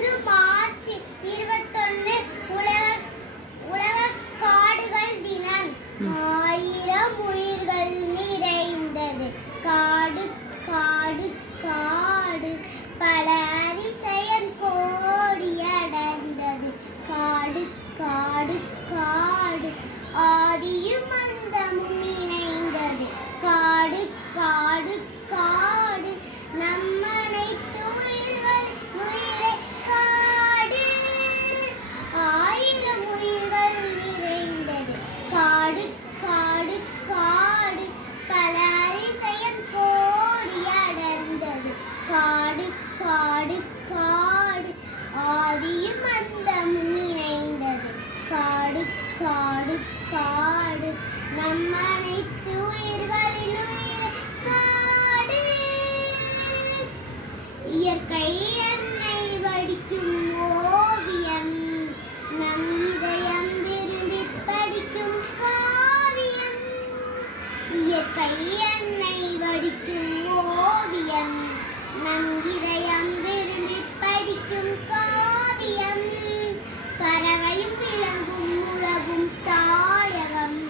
இன்று மார்ச் 21 உலக காடுகள் தினம். ஆயிரம் உயிர்கள் நிறைந்தது காடு காடு காடு, பல அதிசயம் கோடி அடர்ந்தது காடு காடு காடு, ஆதியும் அந்தமும் இணைந்தது காடு காடு காடு, நம் அனைத்து உயிர்கள் உயிரை காடு. ஆயிரம் உயிர்கள் நிறைந்தது காடு காடு காடு, பல அதிசயம் கோடி அடர்ந்தது காடு காடு காடு, ஆதியும் அந்தமும் இணைந்தது காடு காடு காடு, நம் அனைத்து உயிர்களின் உயிர் காடு. இயற்கை என்னை வடிக்கும் ஓவியம், நம் இதயம் விரும்பி படிக்கும் காவியம். இயற்கை என்னை வடிக்கும் ஓவியம், நம் இதயம் விரும்பி படிக்கும் காவியம். பறவையும் விலங்கும் உலகும் தாயகம்,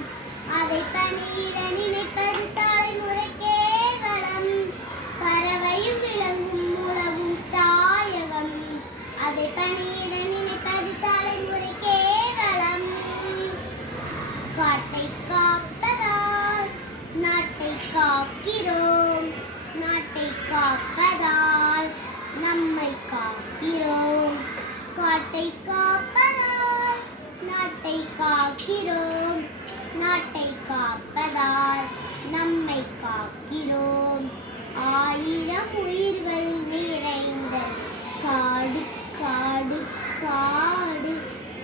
அதை பணியிட நினைப்பது தலைமுறை கேவலம். பறவையும் விலங்கும் உலகும் தாயகம், அதை பணியிட நினைப்பது தலைமுறை கேவலம். காட்டை காப்பதால் நாட்டை காக்கிறோம், நாட்டை காப்பதால் நம்மை காக்கிறோம். காட்டை காப்பதால் நாட்டை காக்கிறோம், நாட்டை காப்பதால் நம்மை காக்கிறோம். ஆயிரம் உயிர்கள் நிறைந்தது காடு காடு காடு,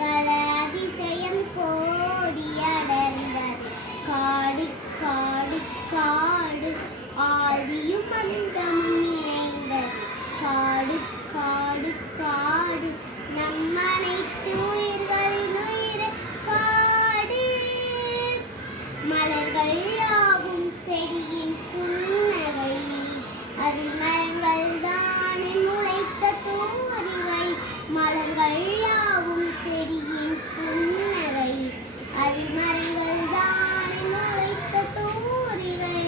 பல அதிசயம் கோடி அடர்ந்தது காடு காடு காடு, ஆதியும் அந்தமும் இணைந்தது காடு காடு காடு, நம் அனைத்து உயிர்களின் உயிர் காடு. மலர்கள் யாவும் செடியின் புன்னகை, அதில் மரங்கள் தானே முளைத்த தூரிகை. மலர்கள் யாவும் செடியின் புன்னகை, அதில் மரங்கள் தானே முளைத்த தூரிகை.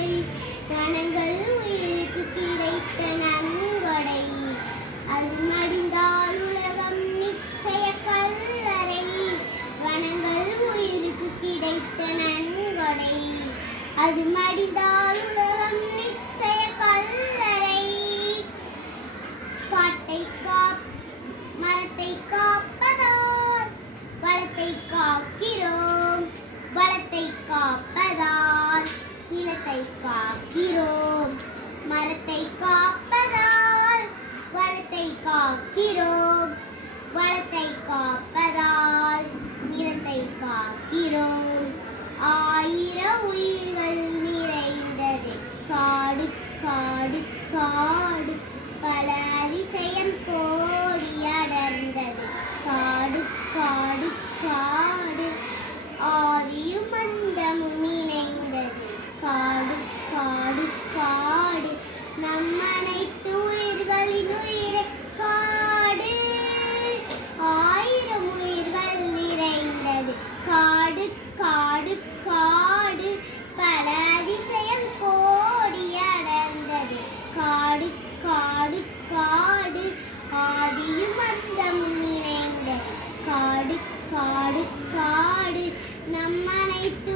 வனங்கள் உயிருக்கு கிடைத்த நன்கொடை, அது மடிந்தால் உலகம் நிச்சய கல்லறை. வனங்கள் உயிருக்கு கிடைத்த நன்கொடை, அது மடிந்தால் உலகம் நிச்சய கல்லறை. காட்டை மரத்தை காப்பதால் வளத்தை காக்கிறோம், வளத்தை காப்பதால் நிலத்தை காக்கிறோம். மரத்தை காப்பதால் வளத்தை காக்கிறோம், வளத்தை காப்பதால் நிலத்தை காக்கிறோம். ஆயிரம் உயிர்கள் நிறைந்தது காடு காடு காடு, பல அதிசயம் கோடி அடர்ந்தது காடு காடு காடு, ஆதியும் அந்தமும் இணைந்தது காடு காடு காடு, நம் அனைத்து உயிர்களின் உயிரை காடு. ஆயிரம் உயிர்கள் நிறைந்தது காடு காடு காடு, பல அதிசயம் கோடி அடர்ந்தது காடு காடு காடு, ஆதியும் அந்தமும் இணைந்தது காடு காடு காடு, நம் அனைத்து